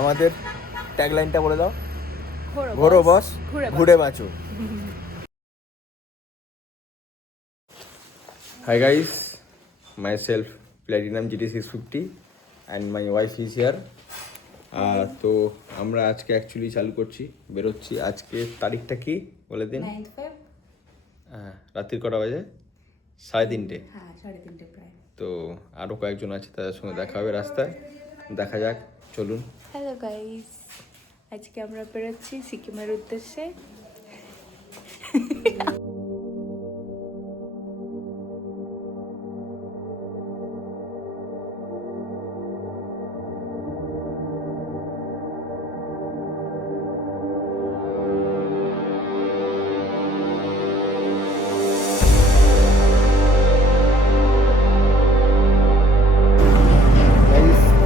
আমাদের ট্যাগলাইনটা বলে দাও। ঘোরো বস, ঘুরে বাঁচো। Hi guys, myself Platinum GT650 and my wife is here. তো আমরা আজকে অ্যাকচুয়ালি চালু করছি, বেরোচ্ছি। আজকে তারিখটা কি বলে দিন। হ্যাঁ, রাত্রির কটা বাজে? 3:30। হ্যাঁ, 3:30 প্রায়। তো আরও কয়েকজন আছে, তাদের সঙ্গে দেখা হবে রাস্তায়। দেখা যাক, চলুন। হ্যালো গাইস, আজকে আমরা বেরোচ্ছি সিকিমের উদ্দেশ্যে।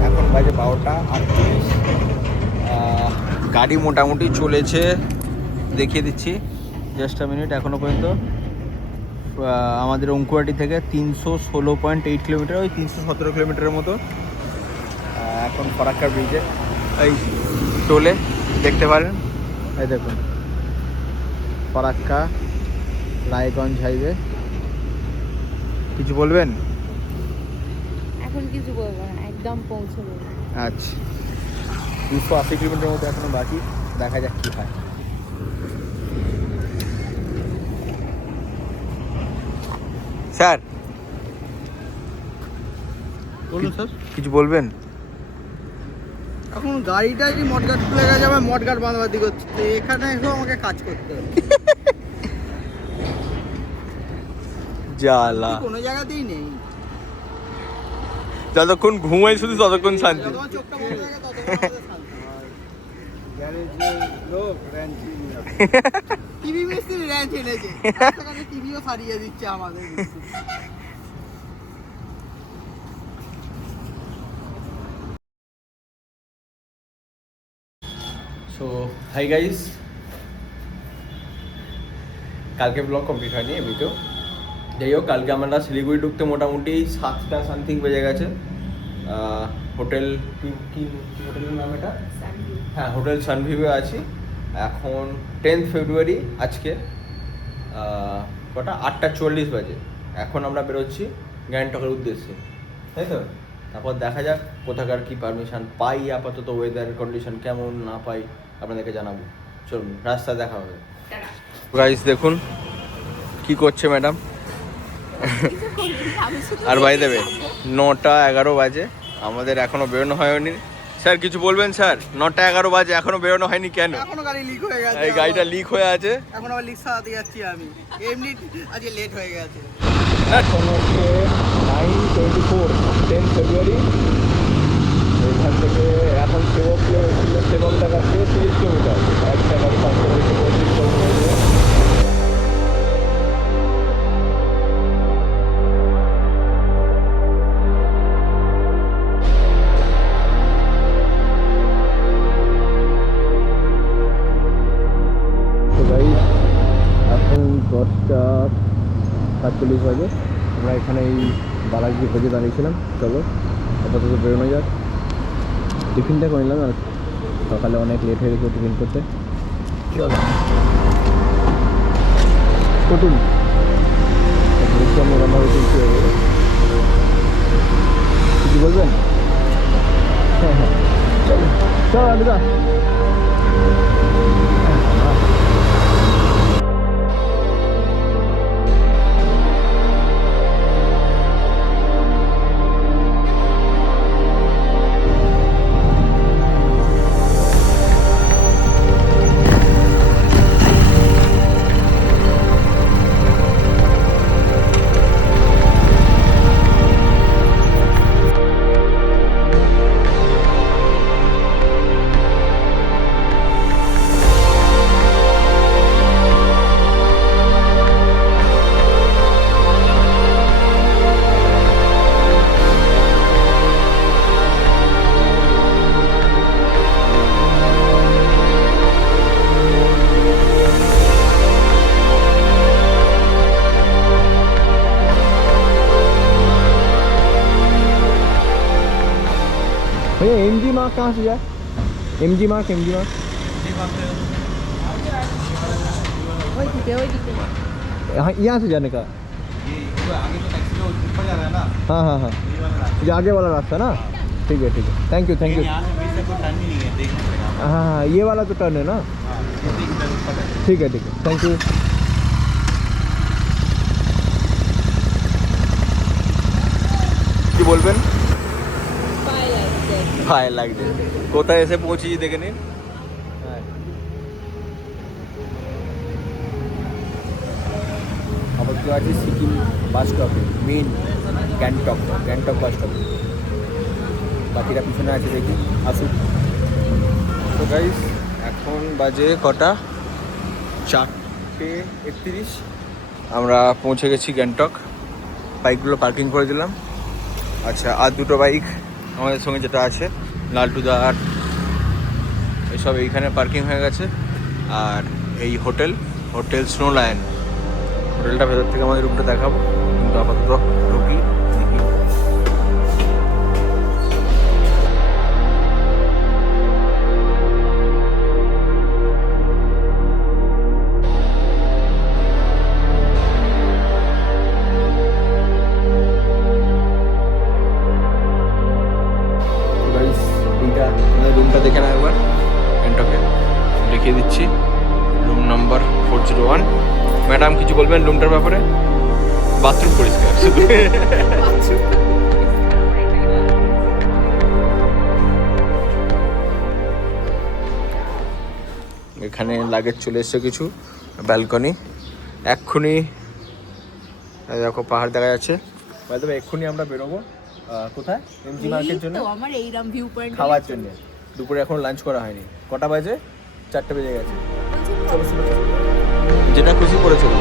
এখন বাজে 12:38। গাড়ি মোটামুটি চলেছে, দেখিয়ে দিচ্ছি জাস্ট আ মিনিট। এখনও পর্যন্ত আমাদের অঙ্কুয়াটি থেকে 316.8 কিলোমিটার, ওই 317 কিলোমিটারের মতো। এখন ফরাক্কা ব্রিজে, এই টোলে দেখতে পারেন, এই দেখুন ফরাক্কা রায়গঞ্জ হাইওয়ে। কিছু বলবেন? এখন কিছু বলবো না, একদম পৌঁছবো। আচ্ছা, 280 কিলোমিটার মতো এখনো বাকি, দেখা যাক কী হয়। স্যার বলুন স্যার, কিছু বলবেন? এখন গাড়িটা যদি মডগার্ড খুলে গেছে, আমার মডগার্ড বাঁধাবাদি করছে, তো এখানে এসে আমাকে কাজ করতে হবে। জ্বালা, কোনো জায়গাতেই নেই। যতক্ষণ ঘুমাই শুধু ততক্ষণ শান্তি। যখন চোখটা বন্ধ থাকে ততক্ষণ আমাদের শান্তি। গ্যারেজের লোক র্যাঞ্চি টিভি মিস্ত্রি র্যাঞ্চ এনেছে, রাস্তাঘাটে টিভিও সারিয়ে দিচ্ছে আমাদের। সো হাই গাইস, কালকে ব্লগ কমপ্লিট হয়নি এমনিতেও। যাই হোক, কালকে আমরা শিলিগুড়ি ঢুকতে মোটামুটি 7টা সামথিং বেজে গেছে। হোটেল কি হোটেলের নাম এটা? হ্যাঁ, হোটেল সানভিউয়ে আছি। এখন 10th ফেব্রুয়ারি আজকে, কটা 8:40 বাজে। এখন আমরা বেরোচ্ছি গ্যাংটকের উদ্দেশ্যে, তাই তো? তারপর দেখা যাক কোথাকার কি পারমিশন পাই, আপাতত ওয়েদারের কন্ডিশন কেমন না পাই আপনাদেরকে জানাবো। চলুন, রাস্তায় দেখা হবে। গাইস দেখুন কি করছে ম্যাডাম। আর ভাই দেবে 9:11 বাজে, আমাদের এখনো বেরোনো হয়নি। স্যার কিছু বলবেন স্যার? 9:11 বাজে এখনো বেরোনো হয়নি কেন? এখনো গাড়ি লিক হয়ে গেছে, এই গাড়িটা লিক হয়ে আছে, এখন আবার লিক সারাতে যাচ্ছি আমি। এমনি আজকে লেট হয়ে গেছে। এখন হচ্ছে 9:24, 10 ফেব্রুয়ারি। এখান থেকে এখন সেবক দেখাচ্ছে 30 কিলোমিটার, এক জায়গায় 35 কিলোমিটার। এখন 10:47 বাজে। আমরা এখানে এই বালাজি ভোজে দাঁড়িয়েছিলাম। চলো আপাতত বেরোনো যাক। টিফিনটা করে নিলাম, আর সকালে অনেক লেট হয়ে গেছে টিফিন করতে। চলো কটুন কিছু বলবেন? হ্যাঁ হ্যাঁ, চলো চলো দাদা। भैया एमजी मार्क कहाँ से जाए? এমজি মার্ক ওইদিকে हाँ यहाँ से जाने का आगे तो टैक्सी का ऊपर जा रहा है ना, हाँ हाँ हाँ ये आगे वाला रास्ता ना ठीक है थैंक यू यहाँ से बीच से कोई टर्न ही नहीं है, देखना पड़ेगा। हाँ हाँ ये वाला तो टर्न है ना हाँ, ये देख इधर ऊपर है। ठीक है थैंक यू কি বলবেন ভাই লাগছে কোথায় এসে পৌঁছেছি দেখে নিন আপাতত আছি সিকিম বাস স্টপে মেন গ্যাংটক বাস স্টপে বাকিরা পিছনে আছে দেখি আসুক তো গাইস এখন বাজে কটা 4:31 আমরা পৌঁছে গেছি গ্যাংটক বাইকগুলো পার্কিং করে দিলাম আচ্ছা আর দুটো বাইক আমাদের সঙ্গে যেটা আছে লালটুদা আর এসব এইখানে পার্কিং হয়ে গেছে আর এই হোটেল স্নো লায়ন হোটেলটা ভেতর থেকে আমাদের রুমটা দেখাবো কিন্তু আপাতত ঢুকি দেখি এইটা রুমটা দেখে না একবার গ্যাংটকে দেখিয়ে দিচ্ছি রুম নাম্বার 401 ম্যাডাম কিছু বলবেন রুমটার ব্যাপারে বাথরুম পরিষ্কার শুধু এখানে লাগেজ চলে এসছে কিছু ব্যালকনি এক্ষুনি দেখো পাহাড় দেখা যাচ্ছে তবে এক্ষুনি আমরা বেরোবো কোথায় এমজি মার্কের জন্য আমার এইরাম ভিউ পয়েন্ট খাওয়ার জন্য দুপুরে এখন লাঞ্চ করা হয়নি কটা বাজে 4টে বেজে গেছে চলো যেটা খুশি করে চলো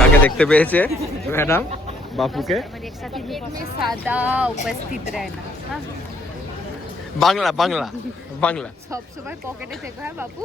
কাকে দেখতে পেয়েছে ম্যাডাম বাপুকে সাদা উপস্থিত रहना বাংলা সব সময় পকেটে থেকো হ্যাঁ বাপু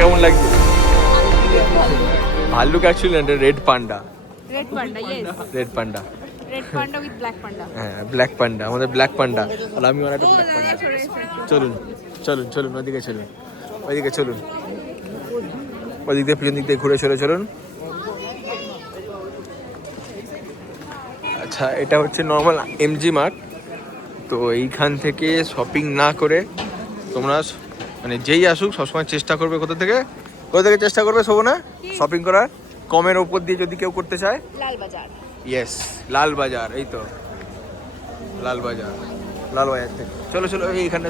কেমন লাগছে ভাল্লুক actually red panda red panda yes red panda with black পান্ডা হ্যাঁ ব্ল্যাক পান্ডা আমাদের ব্ল্যাক পান্ডা আর আমি একটা ব্ল্যাক পান্ডা চলুন ওইদিকে চলুন ওইদিক দিয়ে পিছন দিক দিয়ে ঘুরে চলুন আচ্ছা এটা হচ্ছে নর্মাল এমজি মার্ট তো এইখান থেকে শপিং না করে তোমরা মানে যেই আসুক সবসময় চেষ্টা করবে কোথা থেকে চেষ্টা করবে শোভনা শপিং করার কমের ওপর দিয়ে যদি কেউ করতে চায় লালবাজার ইয়েস লালবাজার এই তো লালবাজার থেকে চলো এইখানে